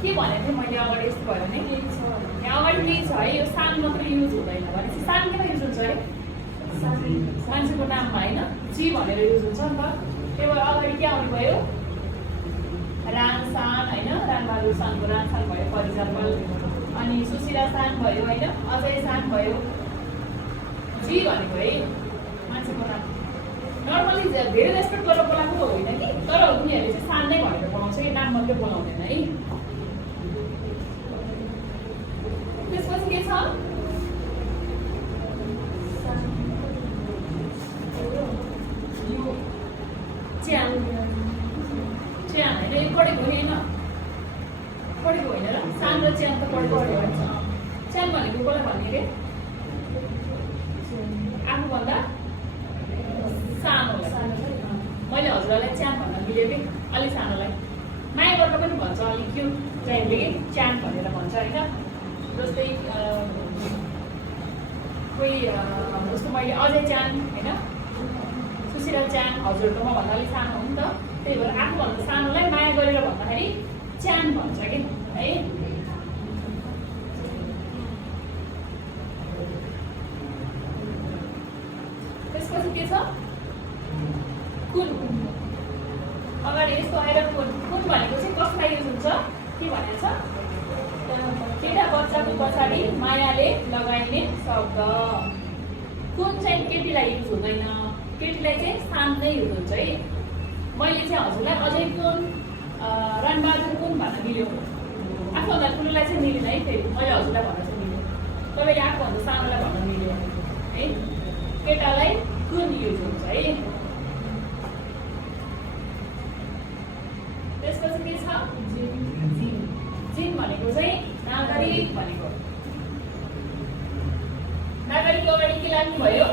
के भनेको थिएँ मैले अगाडि यस्तो भयो भने यहाँ अगाडि केही छ है यो सान मात्रै युज हुँदैन भनेपछि सान केमा युज हुन्छ अरे मान्छेको नाममा होइन जी भनेर युज हुन्छ नि त त्यही भएर अगाडि के आउनु भयो राङसान होइन रामबहादुर सानको राङसान भयो फर इक्जाम्पल अनि सुशीला सान भयो होइन अजय सान भयो जी भनेको है मान्छेको नाम नर्मली धेरै रेस्पेक्ट गरेर बोलाएको त होइन कि तर उनीहरूले चाहिँ सान नै भनेर बोलाउँछ कि नाम मात्रै बोलाउँदैन है त्यसपछि के छ च्यान च्यान होइन यो पढेको होइन पढेको होइन र सान र च्यान त पढेको भन्छ च्यान भनेको कसलाई भन्ने अरे आफूभन्दा सानोलाई मैले हजुरहरूलाई च्यान भन्न मिल्यो कि अलिक सानोलाई माया गर्दा पनि भन्छ अलिक क्युट चाहिँले कि च्यान भनेर भन्छ होइन जस्तै कोही जस्तो मैले अजय च्यान होइन सुशीला च्यान हजुरको म भन्दा अलिक सानो हो नि त त्यही भएर आफूभन्दा सानोलाई माया गरेर भन्दाखेरि च्यान भन्छ कि है त्यसपछि के छ कुन अगाडि यस्तो आएर कुन भनेको चाहिँ कसलाई युज हुन्छ के भनेको छ केटा बच्चाको पछाडि मायाले लगाइने शब्द कुन चाहिँ केटीलाई युज हुँदैन केटीलाई चाहिँ सान नै युज हुन्छ है मैले चाहिँ हजुरलाई अझै कुन रणबहादुर कुन भन्न मिल्यो आफूभन्दा ठुलोलाई चाहिँ मिलेन है फेरि मैले हजुरलाई भन्न चाहिँ मिल्यो तपाईँले आफूभन्दा सानोलाई भन्न मिल्यो है केटालाई कुन युज हुन्छ है त्यसपछि के छ जिन भनेको चाहिँ नागरिक भनेको नागरिकको अगाडि के लाग्नु भयो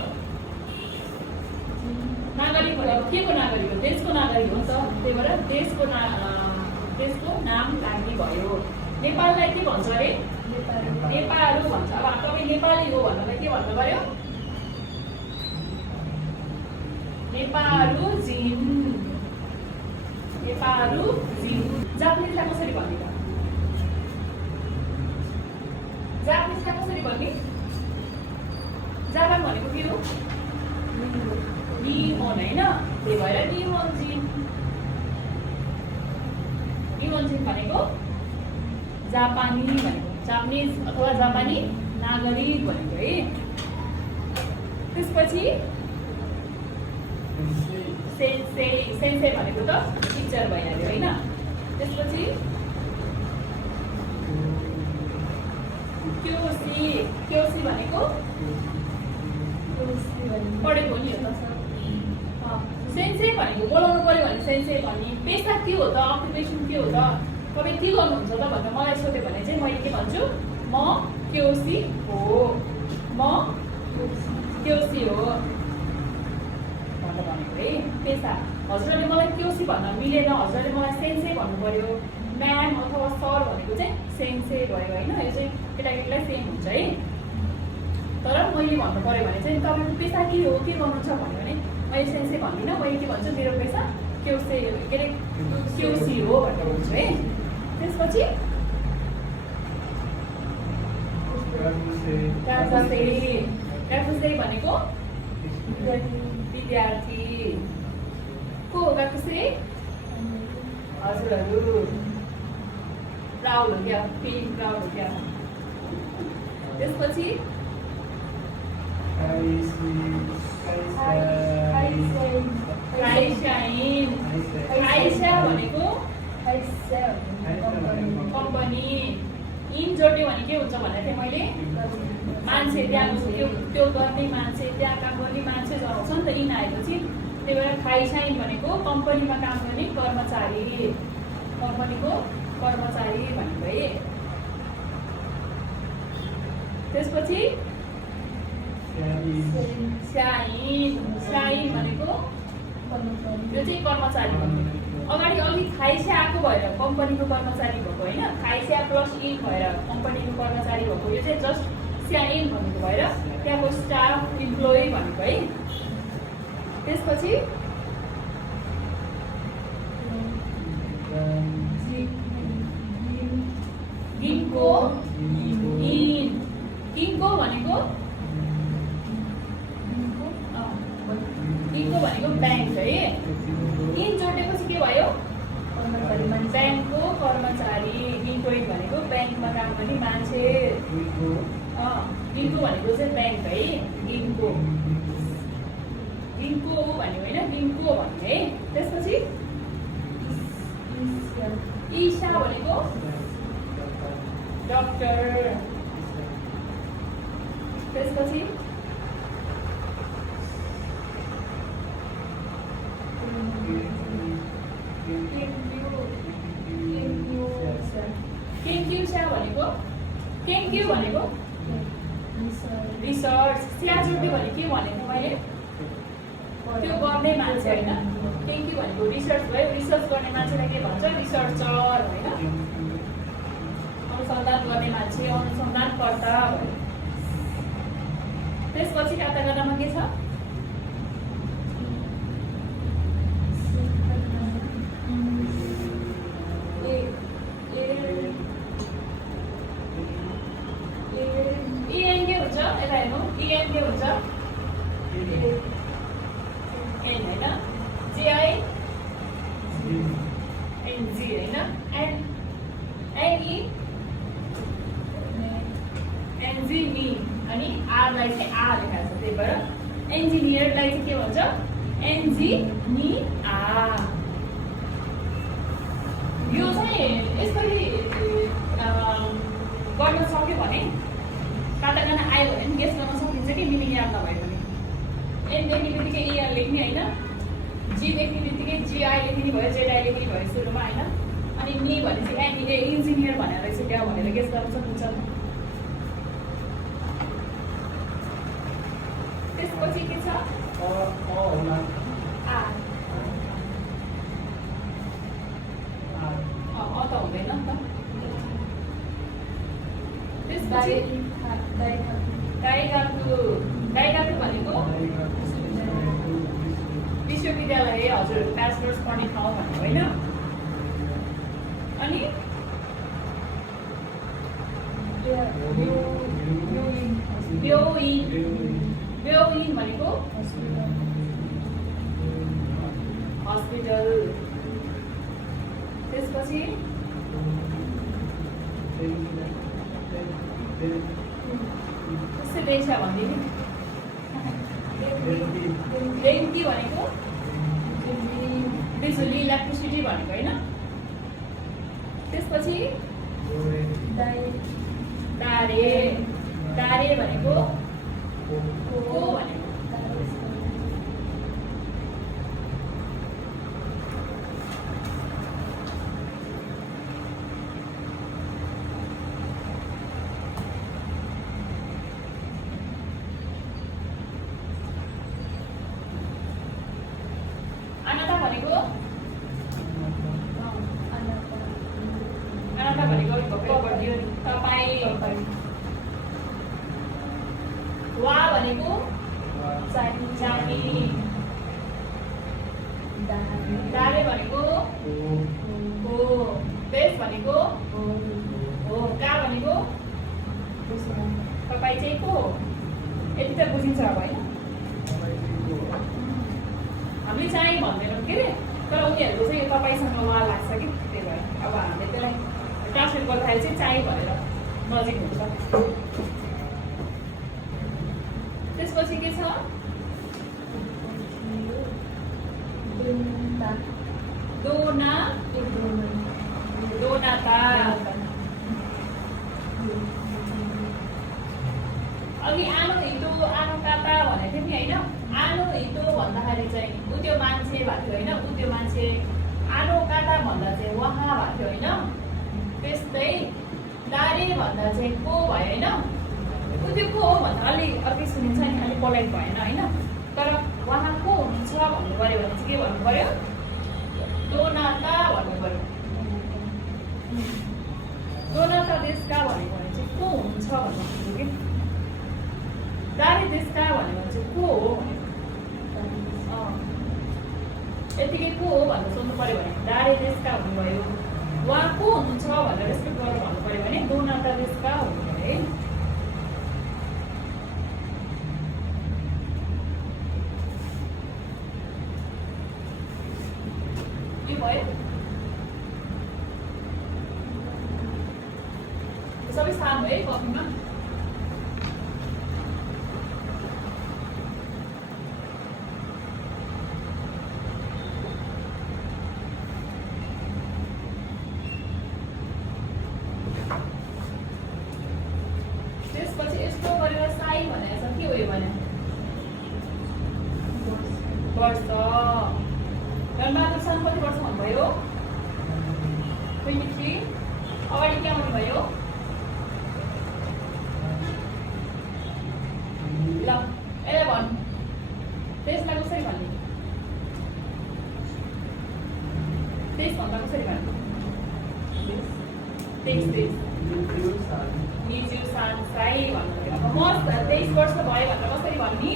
नागरिक भनेको के को नागरिक हो देशको नागरिक हो नि त त्यही भएर देशको नाम लाग्ने भयो नेपाललाई के भन्छ अरे नेपालहरू भन्छ अब तपाईँ नेपाली हो भन्नलाई के भन्नु पर्यो नेपालहरू जिन जापानिजलाई कसरी भन्ने त जापानिजलाई कसरी भन्ने जापान भनेको के हो निहोन होइन त्यही भएर निहोन्जिन भनेको जापानी भनेको जापानिज अथवा जापानी नागरिक भनेको है त्यसपछि सेन्से भनेको त टिचर भइहाल्यो होइन त्यसपछि क्योसी भनेको पढेको नि हो त सेन्से भनेको बोलाउनु पर्यो भने सेन्से भन्ने पेसा के हो त अकुपेसन के हो त तपाईँ के गर्नुहुन्छ त भनेर मलाई सोध्यो भने चाहिँ मैले के भन्छु म क्योसी हो भनेर भनेको है पेसा हजुरले मलाई क्योसी भन्न मिलेन हजुरले मलाई सेन्से भन्नु पर्यो म्याम अथवा सर भनेको चाहिँ सेन्से भयो होइन यो चाहिँ केटाकेटीलाई सेम हुन्छ है तर मैले भन्नु पर्यो भने चाहिँ तपाईँको पेसा के हो के गर्नु छ भन्यो भने मैले सेन्से भन्दिनँ मैले के भन्छु मेरो पेसा क्योसी हो भनेर भन्छु है त्यसपछि गाकुसे भनेको विद्यार्थी को हो गाकुसे हजुरहरू प्राउड हो क्या फिलिङ प्राउड हो क्या त्यसपछि भनेको कम्पनी इन जोड्यो भने के हुन्छ भनेको थिएँ मैले मान्छे त्यहाँ त्यो गर्ने मान्छे त्यहाँ काम गर्ने मान्छे जनाउँछ नि त इन आएपछि त्यही भएर खाइसाइन भनेको कम्पनीमा काम गर्ने कर्मचारी कम्पनीको कर्मचारी भनेको है त्यसपछि स्याइन भनेको यो चाहिँ कर्मचारी भन्ने अगाडि अघि खाइस्या आएको भएर कम्पनीको कर्मचारी भएको होइन खाइस्या प्लस इन भएर कम्पनीको कर्मचारी भएको यो चाहिँ जस्ट स्याइन भनेको भएर त्यहाँको स्टाफ इम्प्लोइ भनेको है त्यसपछि भनेको ब्याङ्क है। इन जोडेपछि के भयो? ब्याङ्कको कर्मचारी। इम्प्लोइ भनेको ब्याङ्कमा काम गर्ने मान्छे। इन्को भनेको चाहिँ ब्याङ्क है। इन्को इन्को भन्यो होइन, इन्को भन्यो है। त्यसपछि ईशा भनेको डक्टर। त्यसपछि केङ्क्युसा भनेको रिसर्च। स्या जोड्यो भने के भनेको मैले? त्यो गर्ने मान्छे होइन। केङ्क्यु भनेको रिसर्च भयो। रिसर्च गर्ने मान्छेलाई के भन्छ? रिसर्चर होइन, अनुसन्धान गर्ने मान्छे, अनुसन्धानकर्ता भयो। त्यसपछि काटाकाटामा के छ? इएन के हुन्छ? यता हेर्नु, इएन के हुन्छ? एन होइन, जेआई एनजी होइन, एनई एनजी मी अनि आरलाई चाहिँ आ लेखाएको छ, त्यही भएर इन्जिनियरलाई चाहिँ के भन्छ? एनजी नि आ। यो चाहिँ यसरी गर्न सक्यो भने काटाकाना आयो भने पनि गेस गर्न सकिन्छ कि मिनिङ याद नभए पनि। एन लेख्ने बित्तिकै इआर लेख्ने होइन, जी लेख्ने बित्तिकै जिआई लेख्ने भयो, जेडआई लेख्ने भयो सुरुमा होइन। अनि नि भने चाहिँ एनए इन्जिनियर भनेर रहेछ क्या भनेर गेस गर्न सक्नुहुन्छ। त्यसपछि के छ? अ त हुँदैन नि त। त्यसपछि गाइगाकु भनेको विश्वविद्यालय, हजुर ब्याचलर्स पढ्ने ठाउँ भनेको होइन। अनि ब्योइन भनेको हस्पिटल। त्यसपछि त्यसै भनिदिनु। रेन्की भनेको बिजुली, इलेक्ट्रिसिटी भनेको होइन। त्यसपछि दारे भनेको को भनेको। वा भनेको चाबी। दारे भनेको हो। बेस भनेको हो। का भनेको तपाईँ चाहिँ को? यति त बुझिन्छ अब होइन। हामीले चाहिँ भन्दैनौँ के अरे, तर उनीहरूको चाहिँ तपाईँसँग वा लाग्छ कि, त्यही भएर अब हामीले त्यसलाई ट्रान्सलेट गर्दाखेरि चाहिँ चाहिँ भनेर नजिक हुन्छ। त्यसपछि के छ? दोनाता। अघि आनो हितो आनो काता भनेको थियो नि होइन। आनो हितो भन्दाखेरि चाहिँ ऊ त्यो मान्छे भएको थियो होइन, ऊ त्यो मान्छे। आनो काता भन्दा चाहिँ उहाँ भएको थियो होइन। त्यस्तै दारे भन्दा चाहिँ को भयो होइन। ऊ त्यो को हो भन्दा अलिक अर्कै सुनिन्छ नि, अलिक पोलाइट भएन होइन। तर उहाँ को हुनुहुन्छ भन्नु पऱ्यो भने चाहिँ के भन्नु पऱ्यो? दोनाता भन्नु पऱ्यो। दोनाता देशका भनेको भने चाहिँ को हुनुहुन्छ भन्नु खोज्छु कि। दारे देशका भनेको चाहिँ को हो भनेको। यतिकै को हो भनेर सोध्नु पऱ्यो भने दारे देशका हुनुभयो। उहाँ को हुनुहुन्छ भनेर रेस्पेक्ट गरेर भन्नु पऱ्यो भने दोनाता देशका हुनुभयो है। भयो सबै सानो है कपीमा त्यसपछि यस्तो गरेर साई भनेको छ के हो यो भने वर्ष रणबहादुर सन कति वर्ष हुनुभयो 23 अगाडि के आउनुभयो ल यसलाई भन् त्यसलाई कसरी भन्ने त्यस भन्दा कसरी भन्ने निजु सान साई भन्नु अब म 23 वर्ष भयो भनेर कसरी भन्ने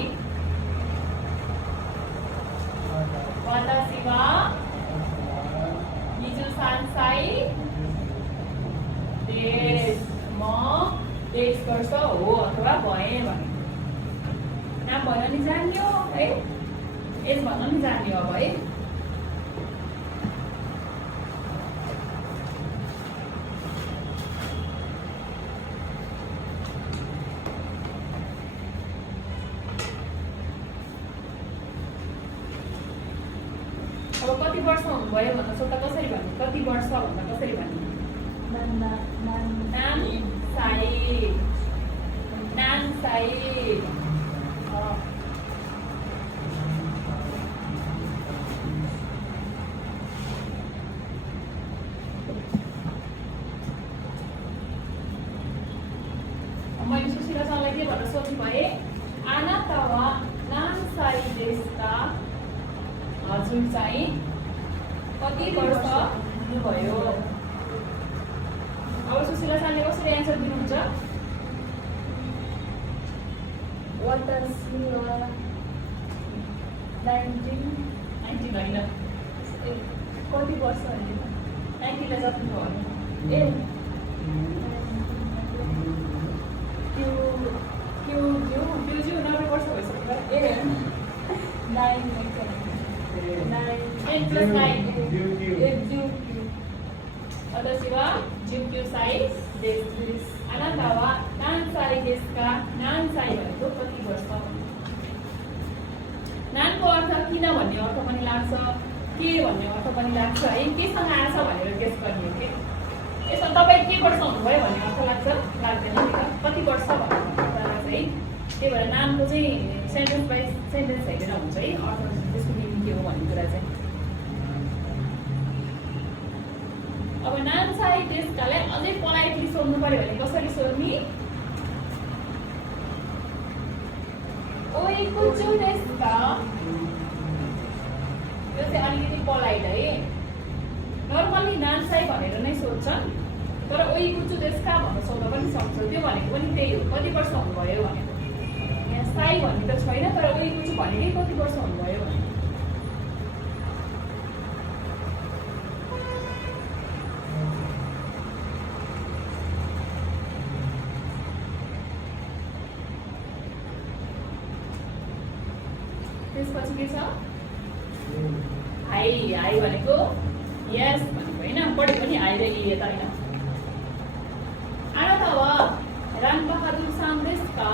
वातासी वा निजु सान साई देश म 23 वर्ष हो अथवा भएँ भने नाम भन्न नि जान्ने हो है एज भन्न नि जान्ने हो अब है अब कति वर्ष हुनुभयो भन्दा सोध्दा कसरी भन्ने कति वर्ष भन्दा कसरी भन्ने नाम साई मैले सुशीलासँगलाई के भनेर सोध्नु भए आनाता वा नान साई देशका हजुर चाहिँ कति वर्ष हुनुभयो अब सुशीलासँगले कसरी एन्सर दिनुहुन्छ वातासी वा 19 होइन कति वर्ष भने 90 लाई जति भयो ए त्यो 90 वर्ष भइसक्यो ए 9 8 plus 9 私は19歳ですあなたは何歳ですか何歳भनेको कति वर्ष नानको अर्थ किन भन्ने अर्थ पनि लाग्छ के भन्ने अर्थ पनि लाग्छ है केसँग आछ भनेर गेस गर्ने हो कि यसमा तपाईँ के वर्ष हुनुभयो भन्ने अर्थ लाग्छ लाग्दैन कति वर्ष भन्ने अर्थ लाग्छ है त्यही भएर नामको चाहिँ सेन्टेन्स बाई सेन्टेन्स हेरेर हुन्छ है अर्थ त्यसको मिनिङ के हो भन्ने कुरा चाहिँ अब नाम साई देशकालाई अझै पोलाइटली सोध्नु पर्यो भने कसरी सोध्ने ओइ कुचु देशका यो चाहिँ अलिकति पोलाइट है नर्मली नाम साई भनेर नै सोध्छन् तर ओइ कुचु देशका भनेर सोध्न पनि सक्छ त्यो भनेको पनि त्यही हो कति वर्ष हुनुभयो भनेको यहाँ साई भन्ने त छैन तर ओइ कुचु भनेकै कति वर्ष हुनुभयो भने त्यसपछि के छ हाई हाई भनेको यस भनेको होइन बढी पनि हाई र ए त होइन आनाता वा रणबहादुर सामदेशका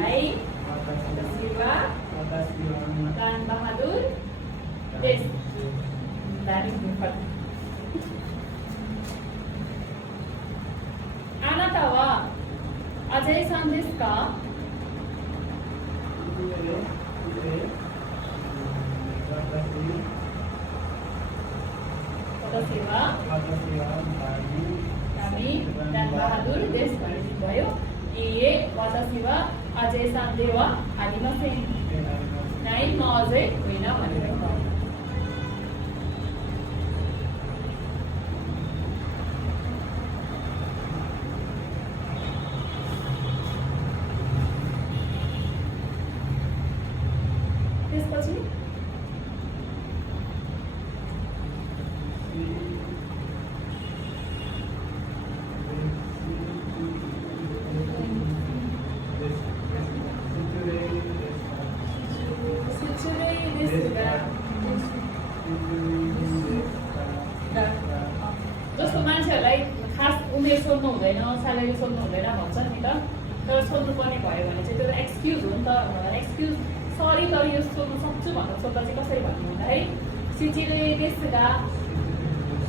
हाई शिवा रणबहादुर देश आनाता वा अजय सामदेशका हामी रणबहादुर देश भनेको भयो ए वातासी वा अजय सामदेव आदिमा चाहिँ नाइ म अझै होइन भनेर त्यसपछि सोध्नु हुँदैन, स्यालेरी सोध्नु हुँदैन भन्छ नि त। तर सोध्नुपर्ने भयो भने चाहिँ त्यो त एक्सक्युज हो नि त। एक्सक्युज सरी तर यो सोध्नु सक्छु भनेर सोद्धा चाहिँ कसरी भन्नु भन्दाखेरि सिचिले देशका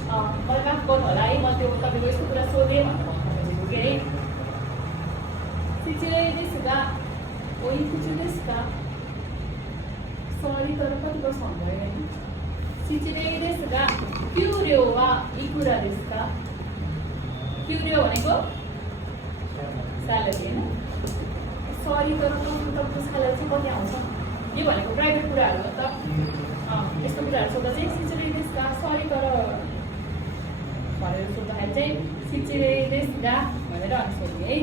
मलाई माफ गर्नु होला है, म त्यो तपाईँको यस्तो कुरा सोधेँ भनेर भन्नु खोजेको के अरे। सिचिले देशका ओइ कुचु देशका सरी तर कति वर्ष हुनुभयो होइन। सिचिले देशका क्युर्यो वा इकुरा देशका। क्युर्यो भनेको स्यालेरी होइन। सरी तर तपाईँको स्यालेरी चाहिँ कति आउँछ यो भनेको प्राइभेट कुराहरू हो त। यस्तो कुराहरू सोद्धा चाहिँ सिचिले देशका सरी तर भनेर सोद्धाखेरि चाहिँ सिचिले देशका भनेर अनि सोध्ने है।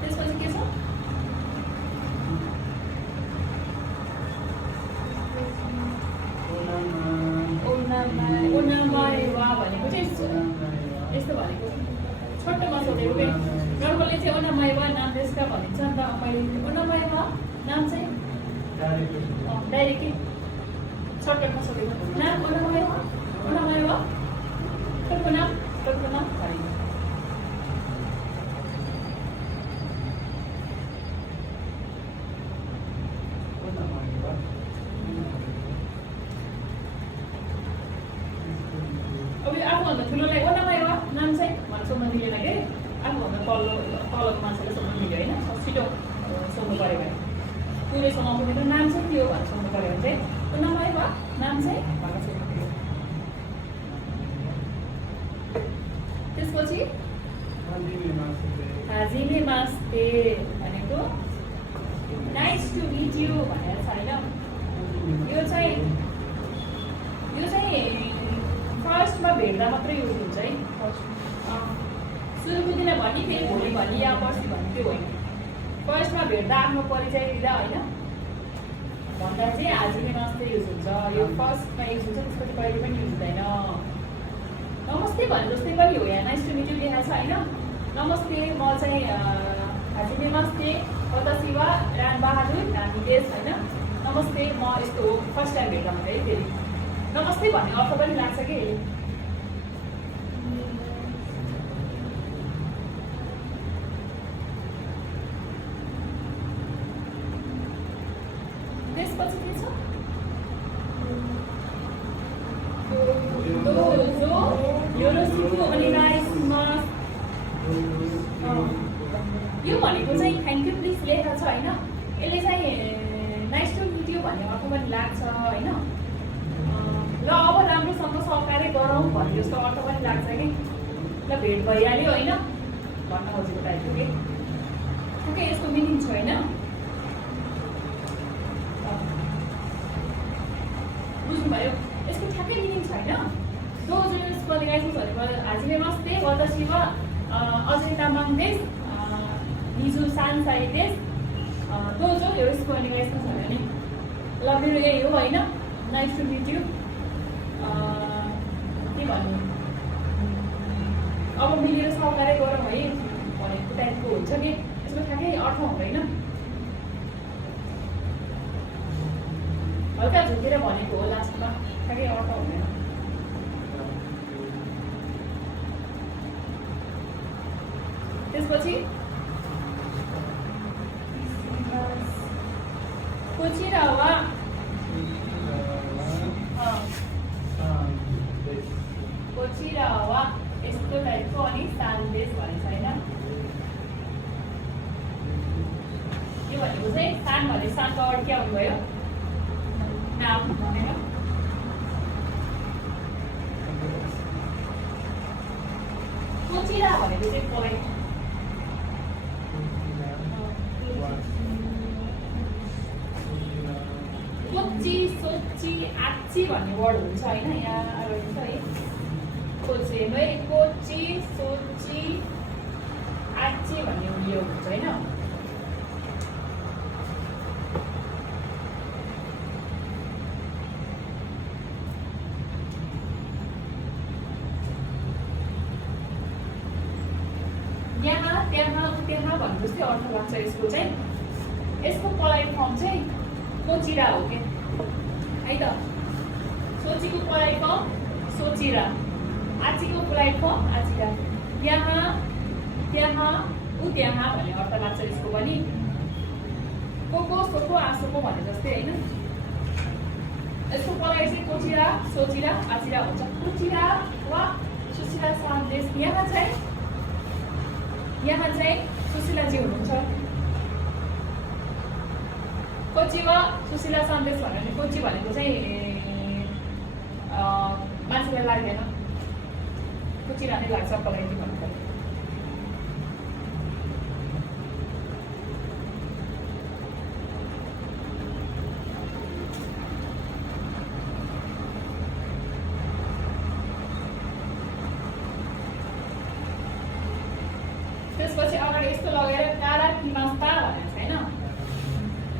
त्यसपछि के छ ओनामाइवा भनेको चाहिँ यस्तो भनेको छोटोमा सोधेको के नर्मली चाहिँ ओनामाइवा नाम देशका भनिन्छ नि त। मैले ओनामाइवा नाम चाहिँ डाइरेक्टली सर्टकटमा सोधेको नाम ओनामाइवा ओनामाइवा टोटको नाम भनेको। अब यो आफूभन्दा ठुलोलाई ओनामाइवा नाम चाहिँ भनेर सोध्न मिलेन के। आफूभन्दा तलको मान्छेले सोध्न मिल्यो होइन। छिटो सोध्नु पऱ्यो भने पुरैसँग आउँदैन नाम चाहिँ के हो भनेर सोध्नु पऱ्यो भने चाहिँ ओनामाइवा नाम चाहिँ भनेर सोध्नु मिल्यो। त्यसपछि हाजिमे मास्ते भनेको नाइस टु मिट यु भनेर छ होइन। यो चाहिँ फर्स्टमा भेट्दा मात्रै युज हुन्छ है। सुरुको दिन भनी फेरि भोलि भनी या पर्सि भनी त्यो होइन। फर्स्टमा भेट्दा आफ्नो परिचय दिँदा होइन भन्दा चाहिँ हाजिमे मास्ते युज हुन्छ। यो फर्स्टमा युज हुन्छ, त्यसपछि कहिले पनि युज हुँदैन। नमस्ते भने जस्तै पनि हो यहाँ नाइस टु मिट यु लेखा छ होइन। नमस्ते म चाहिँ हाजिमे मास्ते वतासी वा रामबहादुर नामिदेश होइन। नमस्ते म यस्तो हो फर्स्ट टाइम भेट्दा मात्रै फेरि नमस्ते भन्ने अर्थ पनि लाग्छ कि यसले। त्यसपछि के छ योरोसिकु ओनेगाइसिमास। यो भनेको चाहिँ थ्याङ्क यू प्लिज लेखा छ होइन। यसले चाहिँ नाइस टु मिट यु भन्ने अर्थ पनि लाग्छ होइन। ल अब राम्रोसँग सहकार्य गरौँ भन्ने जस्तो अर्थ पनि लाग्छ कि ल भेट भइहाल्यो होइन भन्न खोजेको टाइपको के ठ्याक्कै यसको मिनिङ छ होइन। बुझ्नुभयो यसको ठ्याक्कै मिनिङ छ होइन। दोजोको ओनेगाइसिमास भनेको हाजिमे मास्ते वतासी वा अजय तामाङ देश निजु सानसाई देश दोजो योरोसिकु ओनेगाइसिमास भन्यो भने ल मेरो यही हो होइन। नाइस टु मिट यु के भन्ने अब मिलेर सहकार्य गरौँ है भनेको टाइपको हुन्छ कि यसको ठ्याक्कै अर्थ हुँदैन। हल्का झुकेर भनेको हो लास्टमा ठ्याक्कै अर्थ हुँदैन। त्यसपछि कोचिरावा कोचिरावा यस्तो टाइपको अनि सान्देश भनेको छैन। यो भनेको चाहिँ सान भने सानको अगाडि के आउनुभयो नाम होइन। कोचिरा भनेको चाहिँ पोइन्ट कोची सोची आची भन्ने वर्ड हुन्छ होइन। यहाँ रहेछ है कोचेमै कोची सोची आची भन्ने उयो हुन्छ होइन। यहाँ त्यहाँ त्यहाँ भने जस्तै अर्थ लाग्छ यसको चाहिँ। यसको पोलाइट फर्म चाहिँ कोचिरा हो के है त। सोचीको पोलाइट फर्म सोचिरा, आचीको पोलाइट फर्म आचिरा। यहाँ त्यहाँ ऊ त्यहाँ भन्ने अर्थ लाग्छ यसको पनि। को सोको आसोको भने जस्तै होइन। यसको पोलाइट चाहिँ कोचिरा सोचिरा आचिरा हुन्छ। कोचिरा वा सुशीला सन्देश यहाँ चाहिँ सुशीलाजी हुनुहुन्छ। कोची वा सुशीला सन्देश भन्यो भने कोची भनेको चाहिँ मान्छेलाई लाग्दैन, कोचिरा नै लाग्छ पलाइटी भन्नु पर्यो। त्यसपछि अगाडि यस्तो लगेर कारा किमास्ता भनेको छैन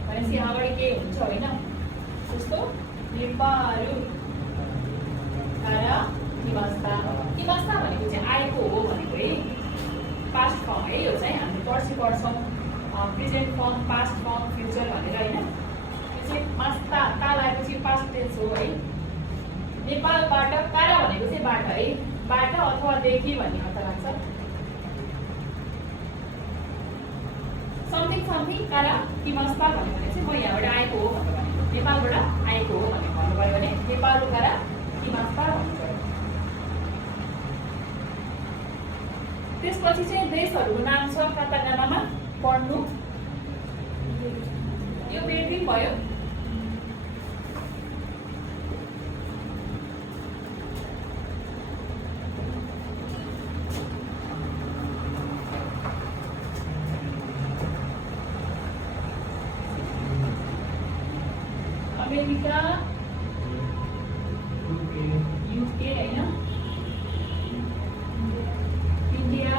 भनेपछि अगाडि के हुन्छ होइन। जस्तो नेपालु कारा किमास्ता, किमास्ता भनेको चाहिँ आएको हो भनेको है, पास्ट फर्म है। यो चाहिँ हामी पर्सि पढ्छौँ present form, past form, future भनेर होइन। यो चाहिँ मास्ता ता लागेपछि पास्ट टेन्स हो है। नेपालबाट कारा भनेको चाहिँ बाट है, बाट अथवा देखि भन्ने अर्थ लाग्छ। समथिङ कारा किमास्ता भन्यो भने चाहिँ म यहाँबाट आएको हो भनेर भनेको, नेपालबाट आएको हो भनेर भन्नुभयो भने नेपालु कारा किमास्ता भन्नुभयो। त्यसपछि चाहिँ देशहरूको नाम छ काताकानामा पढ्नु। यो बेटिङ भयो। अमेरिका, युके होइन, इन्डिया।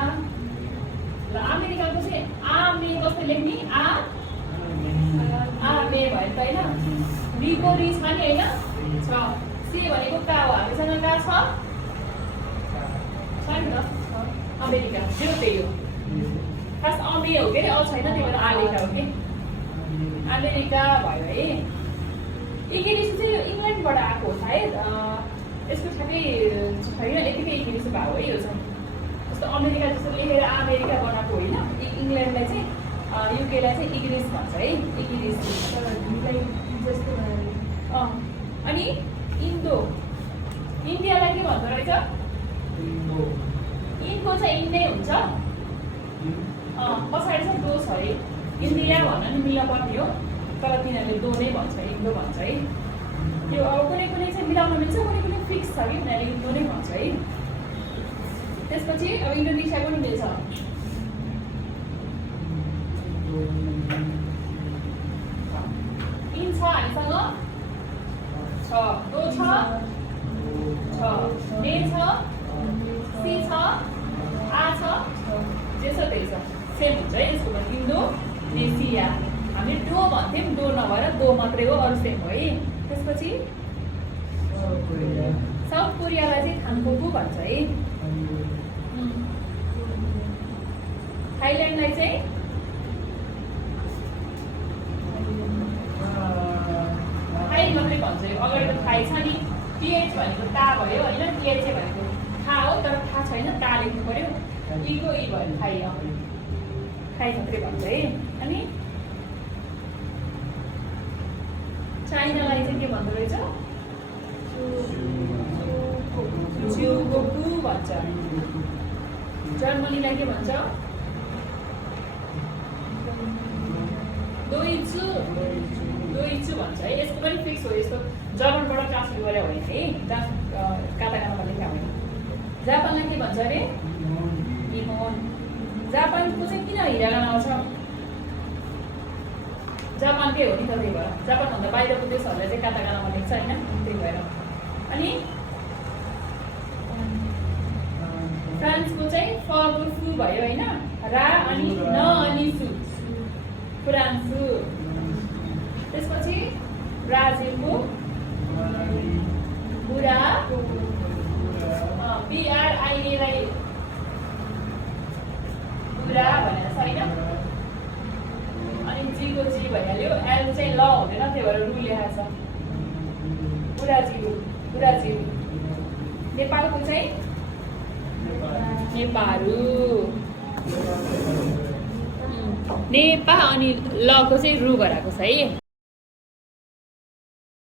ल अमेरिकाको चाहिँ आमे कस्तो लेख्ने आमे भयो त होइन। बीको रिसमा नि होइन छ। सी भनेको का हो, हामीसँग का छ नि त अमेरिका, जो त्यही हो। खास अमे हो के अरे, छैन त्यही भएर अमेरिका हो कि अमेरिका भयो है। इङ्ग्लिस चाहिँ इङ्ल्यान्डबाट आएको हो सायद, यसको ठ्याक्कै छैन, यतिकै इङ्ग्लिस भएको है। यो चाहिँ जस्तो अमेरिका जस्तो लेखेर अमेरिका बनाएको होइन। इङ्ल्यान्डलाई चाहिँ युकेलाई चाहिँ इङ्ग्लिस भन्छ है, इङ्ग्लिस जस्तो। अनि इन्डो, इन्डियालाई के भन्दो रहेछ, इन्डो चाहिँ इन्डै हुन्छ। पछाडि चाहिँ डो छ है, इन्डिया भन्न नि मिलापर्ने हो, तर तिनीहरूले दो नै भन्छ, इन्डो भन्छ है। यो अब कुनै चाहिँ मिलाउन मिल्छ, कुनै फिक्स छ कि उनीहरूले इन्डो नै भन्छ है। त्यसपछि अब इन्डोनेसिया पनि मिल्छ। इन छ हामीसँग, छ दो छ, ने छ, सी छ, आ छ, जे छ त्यही छ, सेम हुन्छ है। यसको पनि इन्डोनेसिया। हामी डो भन्थ्यौँ, डो नभएर दो मात्रै हो, अरू सेम हो है। त्यसपछि साउथ कोरियालाई चाहिँ थाङपोकु भन्छ है। थाइल्यान्डलाई चाहिँ थाई मात्रै भन्छ। यो अगाडि त थाई छ नि, टिएच भनेको ता भयो होइन, टिएच भनेको था हो, तर थाहा छैन, ता लेख्नु पर्यो। इको इ भयो, थाई थाई मात्रै भन्छ है। अनि चाइनालाई चाहिँ के भन्दो रहेछ, च्युगोकु भन्छ। जर्मनीलाई के भन्छ, दोइचु भन्छ है। यसको पनि फिक्स हो, यस्तो जर्मनबाट ट्रान्सलेट गरेर होइन है, काताकानामा लेखा होइन। जापानलाई के भन्छ अरे, निहोन। जापानको चाहिँ किन हिरागाना आउँछ, जापानकै हो नि त, त्यही भएर। जापानभन्दा बाहिरको देशहरूलाई चाहिँ काताकानामा लेख्छ होइन, त्यही भएर। अनि फ्रान्सको चाहिँ फु भयो होइन, रा अनि न अनि सु, फ्रान्सु। त्यसपछि ब्राजिलको बुरा, बिआरआइएलाई बुरा भनेर छ होइन। अनि जीको जी भइहाल्यो एल चाहिँ ल हुँदैन त्यही भएर रु लेखाएको छ उराजिरु नेपालको चाहिँ नेपाहरू नेपा अनि लको चाहिँ रु भराएको छ है